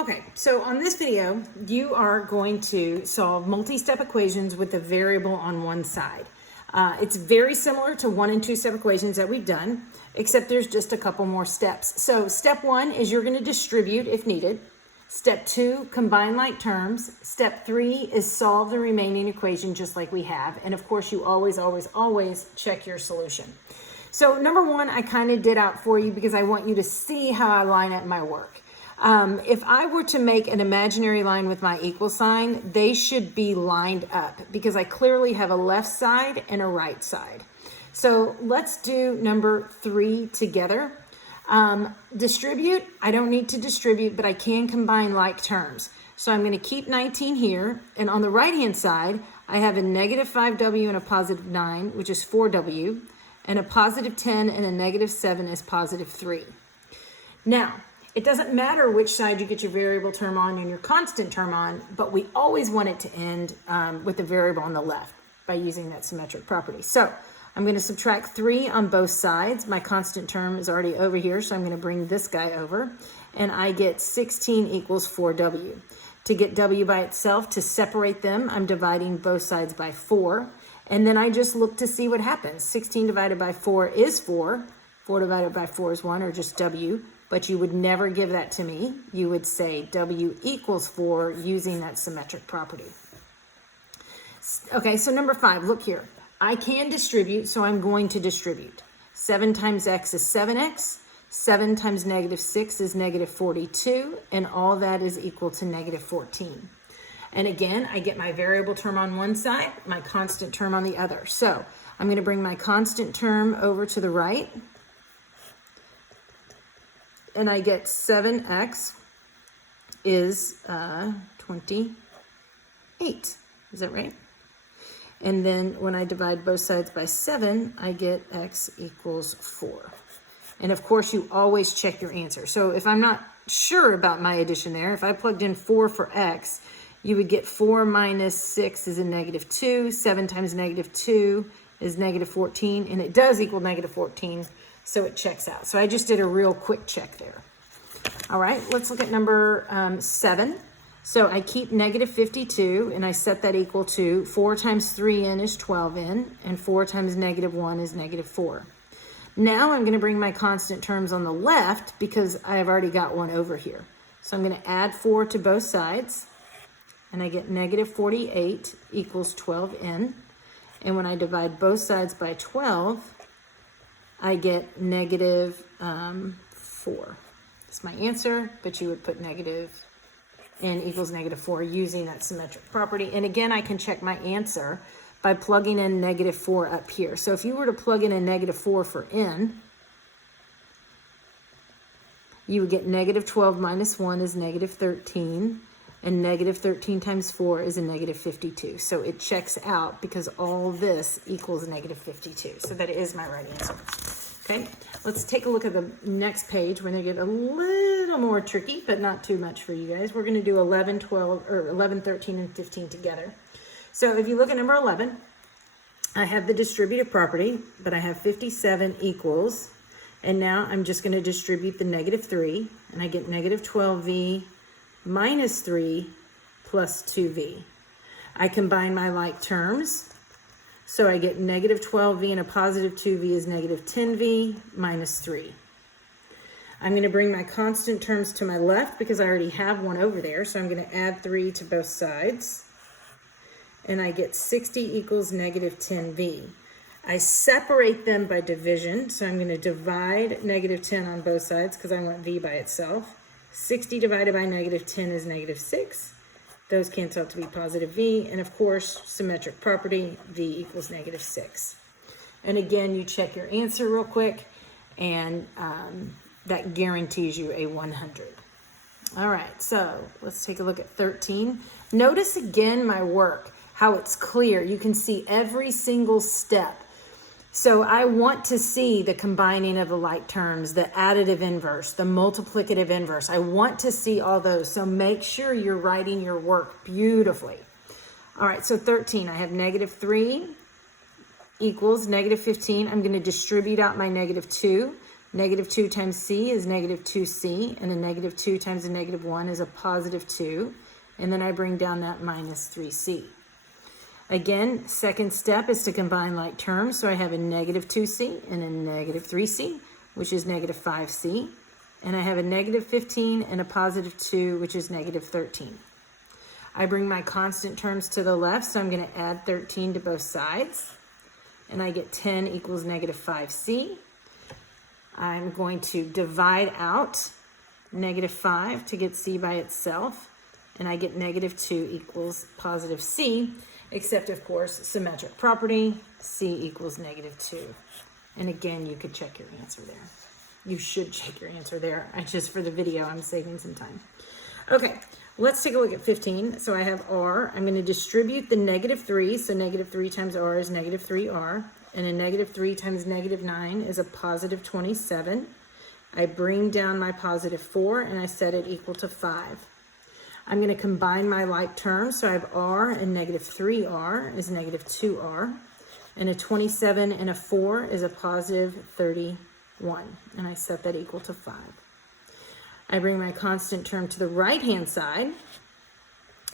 Okay, so on this video, you are going to solve multi-step equations with a variable on one side. It's very similar to 1 and 2 step equations that we've done, except there's just a couple more steps. So step 1 is you're going to distribute if needed. Step 2, combine like terms. Step 3 is solve the remaining equation just like we have. And of course, you always check your solution. So number 1, I kind of did out for you because I want you to see how I line up my work. If I were to make an imaginary line with my equal sign, they should be lined up because I clearly have a left side and a right side. So let's do number 3 together. Distribute, I don't need to distribute, but I can combine like terms. So I'm going to keep 19 here, and on the right-hand side, I have a negative 5w and a positive 9, which is 4w, and a positive 10 and a negative 7 is positive 3. Now, it doesn't matter which side you get your variable term on and your constant term on, but we always want it to end with the variable on the left by using that symmetric property. So I'm going to subtract 3 on both sides. My constant term is already over here, so I'm going to bring this guy over, and I get 16 equals 4w. To get w by itself, to separate them, I'm dividing both sides by 4, and then I just look to see what happens. 16 divided by 4 is 4. 4 divided by 4 is 1, or just w. But you would never give that to me. You would say w equals 4 using that symmetric property. Okay, so number 5, look here. I can distribute, so I'm going to distribute. 7 times x is 7x. 7 times negative 6 is negative 42. And all that is equal to negative 14. And again, I get my variable term on one side, my constant term on the other. So I'm going to bring my constant term over to the right. And I get 7x is 28. Is that right? And then when I divide both sides by 7, I get x equals 4. And of course, you always check your answer. So if I'm not sure about my addition there, if I plugged in 4 for x, you would get 4 minus 6 is a negative 2. 7 times negative 2 is negative 14. And it does equal negative 14. So it checks out. So I just did a real quick check there. All right, let's look at number 7. So I keep negative 52, and I set that equal to 4 times 3n is 12n, and 4 times negative 1 is negative 4. Now I'm going to bring my constant terms on the left because I've already got one over here. So I'm going to add 4 to both sides, and I get negative 48 equals 12n. And when I divide both sides by 12, I get negative 4. That's my answer, but you would put negative n equals negative 4 using that symmetric property. And again, I can check my answer by plugging in negative 4 up here. So if you were to plug in a negative 4 for n, you would get negative 12 minus 1 is negative 13, and negative 13 times 4 is a negative 52. So it checks out because all this equals negative 52. So that is my right answer. Okay, let's take a look at the next page. We're going to get a little more tricky, but not too much for you guys. We're going to do 11, 12, or 11, 13, and 15 together. So if you look at number 11, I have the distributive property, but I have 57 equals, and now I'm just going to distribute the negative 3, and I get negative 12v minus 3 plus 2v. I combine my like terms. So I get negative 12v and a positive 2v is negative 10v minus 3. I'm going to bring my constant terms to my left because I already have one over there. So I'm going to add 3 to both sides. And I get 60 equals negative 10v. I separate them by division. So I'm going to divide negative 10 on both sides because I want v by itself. 60 divided by negative 10 is negative 6. Those cancel out to be positive v, and of course, symmetric property, v equals negative 6. And again, you check your answer real quick, and that guarantees you a 100. All right, so let's take a look at 13. Notice again my work, how it's clear. You can see every single step. So I want to see the combining of the like terms, the additive inverse, the multiplicative inverse. I want to see all those. So make sure you're writing your work beautifully. All right, so 13, I have negative 3 equals negative 15. I'm going to distribute out my negative 2. Negative 2 times c is negative 2c, and a negative 2 times a negative 1 is a positive 2. And then I bring down that minus 3c. Again, second step is to combine like terms. So I have a negative 2c and a negative 3c, which is negative 5c. And I have a negative 15 and a positive 2, which is negative 13. I bring my constant terms to the left, so I'm going to add 13 to both sides. And I get 10 equals negative 5c. I'm going to divide out negative 5 to get c by itself. And I get negative 2 equals positive c, except, of course, symmetric property, c equals negative 2. And again, you could check your answer there. You should check your answer there. For the video, I'm saving some time. Okay, let's take a look at 15. So I have r. I'm going to distribute the negative 3. So negative 3 times r is negative 3r. And a negative 3 times negative 9 is a positive 27. I bring down my positive 4, and I set it equal to 5. I'm going to combine my like terms. So I have r and negative 3r is negative 2r. And a 27 and a 4 is a positive 31. And I set that equal to 5. I bring my constant term to the right-hand side.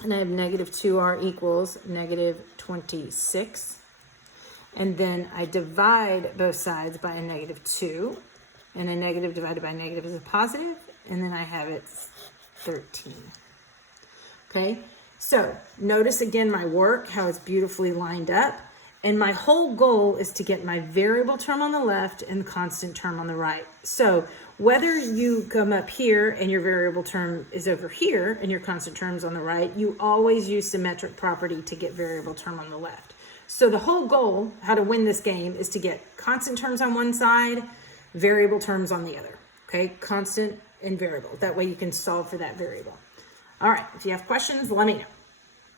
And I have negative 2r equals negative 26. And then I divide both sides by a negative 2. And a negative divided by a negative is a positive. And then I have it 13. Okay, so notice again my work, how it's beautifully lined up. And my whole goal is to get my variable term on the left and the constant term on the right. So whether you come up here and your variable term is over here and your constant term's on the right, you always use symmetric property to get variable term on the left. So the whole goal, how to win this game, is to get constant terms on one side, variable terms on the other. Okay, constant and variable. That way you can solve for that variable. All right, if you have questions, let me know.